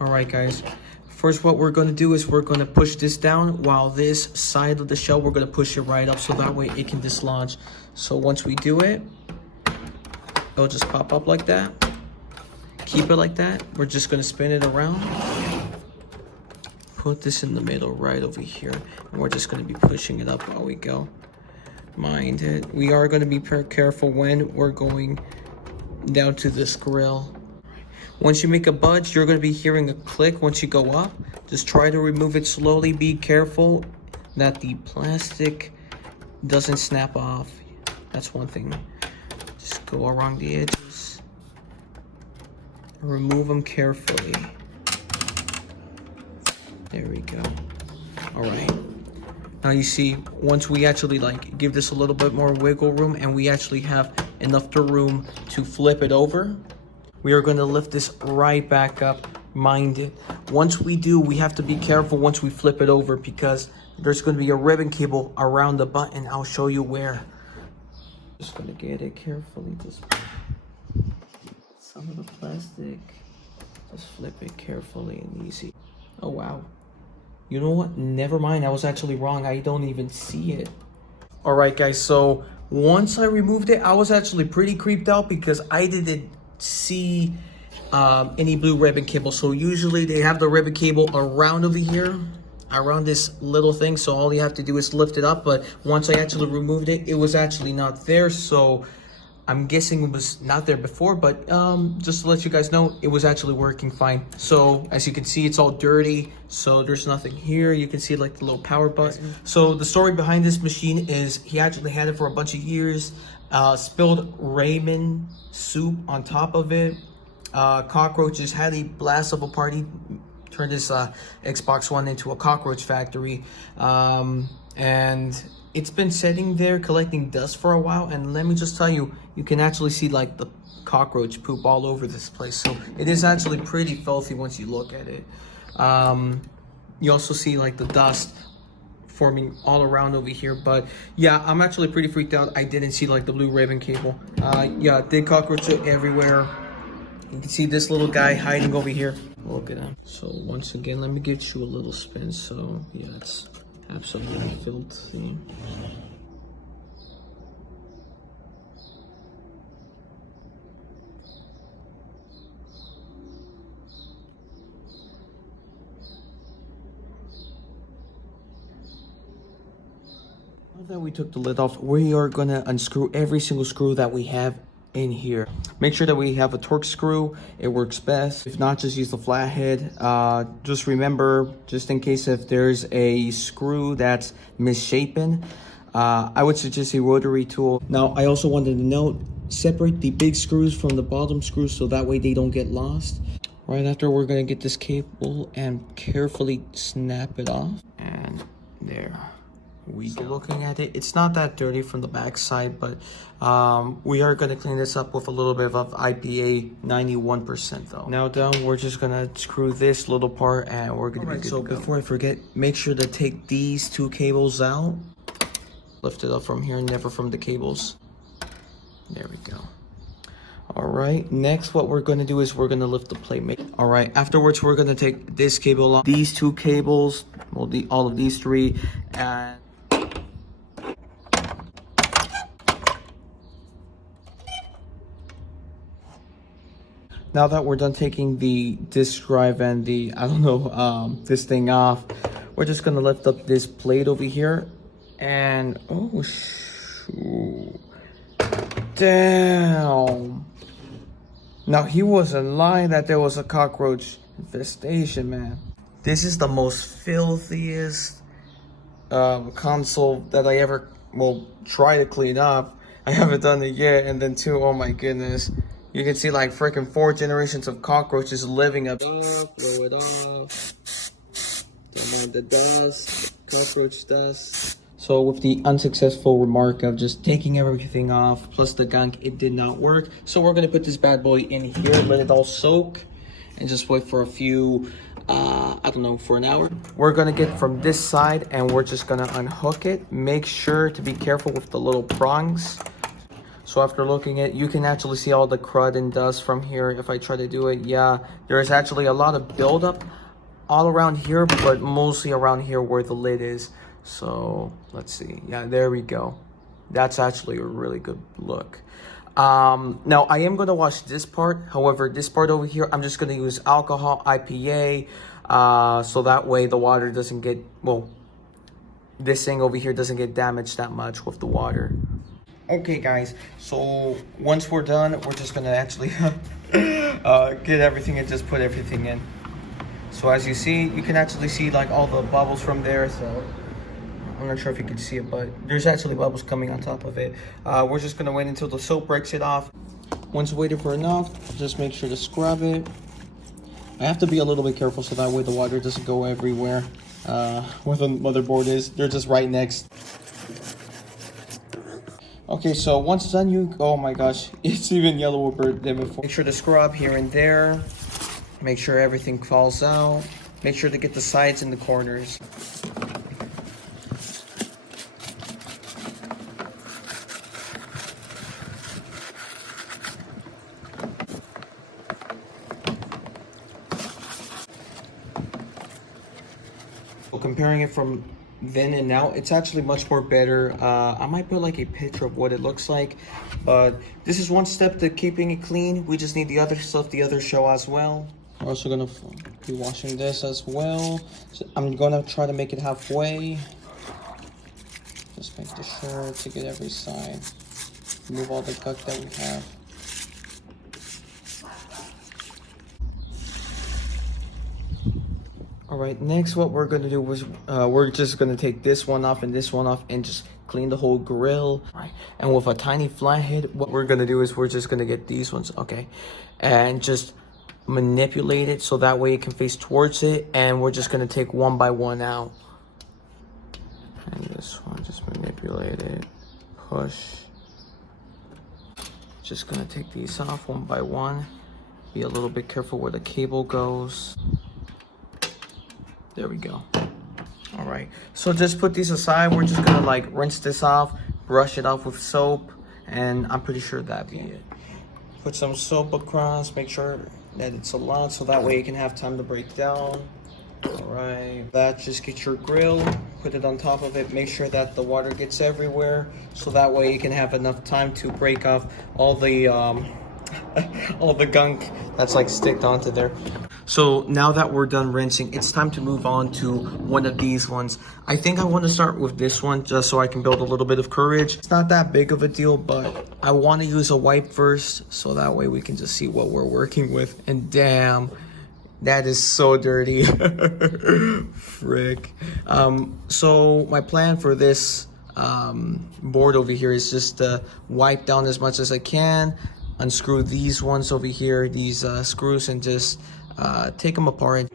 All right, guys. First, what we're gonna do is we're gonna push this down while this side of the shell, we're gonna push it right up so that way it can dislodge. So once we do it, it'll just pop up like that. Keep it like that. We're just gonna spin it around. Put this in the middle right over here. And we're just gonna be pushing it up while we go. Mind it. We are gonna be careful when we're going down to this grill. Once you make a budge, you're going to be hearing a click once you go up. Just try to remove it slowly. Be careful that the plastic doesn't snap off. That's one thing. Just go around the edges. Remove them carefully. There we go. All right. Now you see, once we actually give this a little bit more wiggle room and we actually have enough room to flip it over, we are going to lift this right back up. Mind it. Once we do, we have to be careful once we flip it over because there's going to be a ribbon cable around the button. I'll show you where. Just going to get it carefully. Just some of the plastic. Just flip it carefully and easy. Oh, wow. You know what? Never mind. I was actually wrong. I don't even see it. All right, guys. So once I removed it, I was actually pretty creeped out because I didn't see any blue ribbon cable. So usually they have the ribbon cable around over here, around this little thing. So all you have to do is lift it up. But once I actually removed it, it was actually not there. So I'm guessing it was not there before, but just to let you guys know, it was actually working fine. So as you can see, it's all dirty. So there's nothing here. You can see the little power button. So the story behind this machine is he actually had it for a bunch of years. Spilled ramen soup on top of it. Cockroaches, had a blast of a party. Turned this Xbox One into a cockroach factory. And it's been sitting there collecting dust for a while. And let me just tell you, you can actually see the cockroach poop all over this place. So it is actually pretty filthy once you look at it. You also see the dust forming all around over here. But yeah, I'm actually pretty freaked out. I didn't see the blue ribbon cable. Yeah, dead cockroach everywhere. You can see this little guy hiding over here. Look at him. So once again, let me give you a little spin. So yeah, it's absolutely filthy. Now that we took the lid off, we are gonna unscrew every single screw that we have in here. Make sure that we have a Torx screw. It works best. If not, just use the flathead. Just remember, just in case if there's a screw that's misshapen, I would suggest a rotary tool. Now, I also wanted to note, separate the big screws from the bottom screws so that way they don't get lost. Right after, we're gonna get this cable and carefully snap it off. And there. So looking at it, it's not that dirty from the back side, but we are going to clean this up with a little bit of IPA 91% though. Now down, we're just going to screw this little part and we're going to be good to go. Before I forget, make sure to take these two cables out. Lift it up from here, never from the cables. There we go. All right, next what we're going to do is we're going to lift the plate. All right, afterwards we're going to take this cable off, these two cables, well, all of these three, and now that we're done taking the disk drive and the, this thing off, we're just gonna lift up this plate over here and, oh, shoot. Damn. Now, he wasn't lying that there was a cockroach infestation, man. This is the most filthiest console that I ever will try to clean up. I haven't done it yet. And then two, oh my goodness. You can see freaking 4 generations of cockroaches living up. Blow it off. Don't mind the dust, cockroach dust. So with the unsuccessful remark of just taking everything off, plus the gunk, it did not work. So we're gonna put this bad boy in here, let it all soak, and just wait for a few, for an hour. We're gonna get from this side and we're just gonna unhook it. Make sure to be careful with the little prongs. So after looking at it, you can actually see all the crud and dust from here. If I try to do it, yeah, there's actually a lot of buildup all around here, but mostly around here where the lid is. So let's see. Yeah, there we go. That's actually a really good look. Now I am going to wash this part. However, this part over here, I'm just going to use alcohol IPA, so that way the water doesn't get, well, this thing over here doesn't get damaged that much with the water. Okay guys, so once we're done, we're just gonna actually get everything and just put everything in. So as you see, you can actually see like all the bubbles from there. So I'm not sure if you can see it, but there's actually bubbles coming on top of it. We're just gonna wait until the soap breaks it off. Once waited for enough, just make sure to scrub it. I have to be a little bit careful so that way the water doesn't go everywhere. Where the motherboard is, they're just right next. Okay, so once it's done, oh my gosh, it's even yellower than before. Make sure to scrub here and there. Make sure everything falls out. Make sure to get the sides and the corners. So comparing it from then and now, it's actually much more better. I might put like a picture of what it looks like, but this is one step to keeping it clean. We just need the other stuff, the other show as well. We're also gonna be washing this as well. So I'm gonna try to make it halfway. Just make sure to get every side. Remove all the gunk that we have. All right, next what we're gonna do is we're just gonna take this one off and this one off and just clean the whole grill. Right. And with a tiny flathead, what we're gonna do is we're just gonna get these ones, okay, and just manipulate it so that way it can face towards it, and we're just gonna take one by one out. And this one, just manipulate it, push. Just gonna take these off one by one. Be a little bit careful where the cable goes. There we go. All right, so just put these aside. We're just gonna like rinse this off, brush it off with soap, and I'm pretty sure that'd be it. Put some soap across, make sure that it's a lot so that way it can have time to break down. All right, just get your grill, put it on top of it, make sure that the water gets everywhere so that way you can have enough time to break off all the all the gunk that's like sticked onto there. So now that we're done rinsing, it's time to move on to one of these ones. I think I want to start with this one just so I can build a little bit of courage. It's not that big of a deal, but I want to use a wipe first so that way we can just see what we're working with. And damn, that is so dirty. Frick. So my plan for this board over here is just to wipe down as much as I can, unscrew these ones over here, these screws, and just take them apart.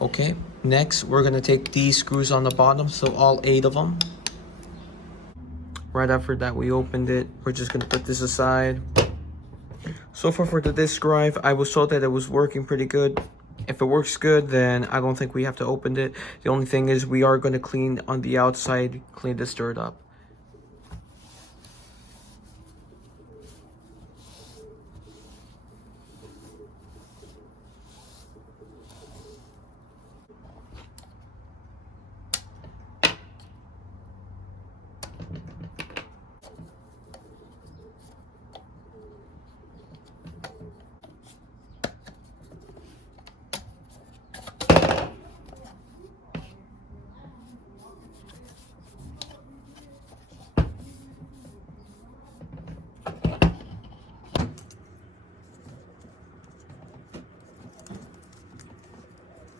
Okay, next we're gonna take these screws on the bottom, so all 8 of them. Right after that we opened it, we're just gonna put this aside. So far for the disk drive, I was told that it was working pretty good. If it works good, then I don't think we have to open it. The only thing is we are gonna clean on the outside, clean this dirt up.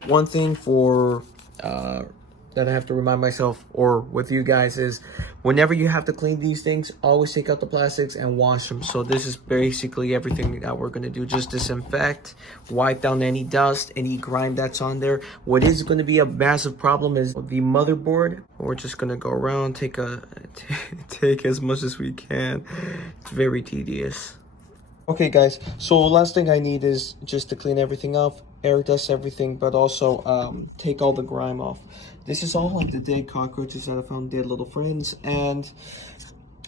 One thing for that I have to remind myself or with you guys is whenever you have to clean these things, always take out the plastics and wash them. So this is basically everything that we're going to do. Just disinfect, wipe down any dust, any grime that's on there. What is going to be a massive problem is the motherboard. We're just going to go around, take as much as we can. It's very tedious. Okay guys, so last thing I need is just to clean everything up. air dust everything, but also take all the grime off. This is all like the dead cockroaches that I found, dead little friends, and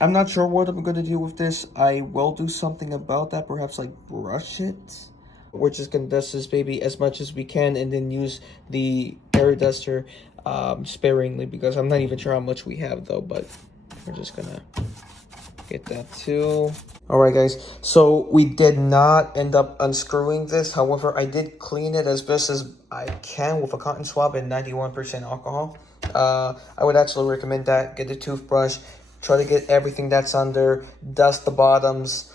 I'm not sure what I'm gonna do with this. I will do something about that, perhaps like brush it. We're just gonna dust this baby as much as we can and then use the air duster sparingly, because I'm not even sure how much we have though, but we're just gonna get that too. Alright guys, so we did not end up unscrewing this. However, I did clean it as best as I can with a cotton swab and 91% alcohol. I would actually recommend that. Get a toothbrush, try to get everything that's under, dust the bottoms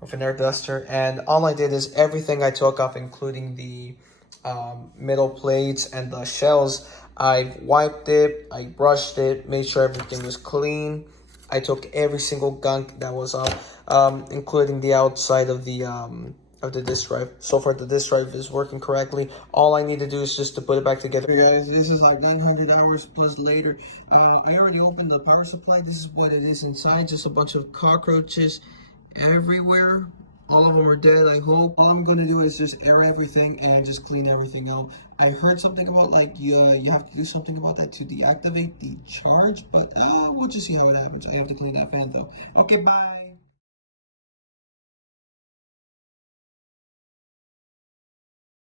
with an air duster. And all I did is everything I took off, including the middle plates and the shells, I wiped it, I brushed it, made sure everything was clean. I took every single gunk that was off, including the outside of the disk drive. So far, the disk drive is working correctly. All I need to do is just to put it back together. Hey guys, this is like 900 hours plus later. I already opened the power supply. This is what it is inside. Just a bunch of cockroaches everywhere. All of them are dead, I hope. All I'm gonna do is just air everything and just clean everything out. I heard something about like you have to do something about that to deactivate the charge, but we'll just see how it happens. I have to clean that fan though. Okay, bye.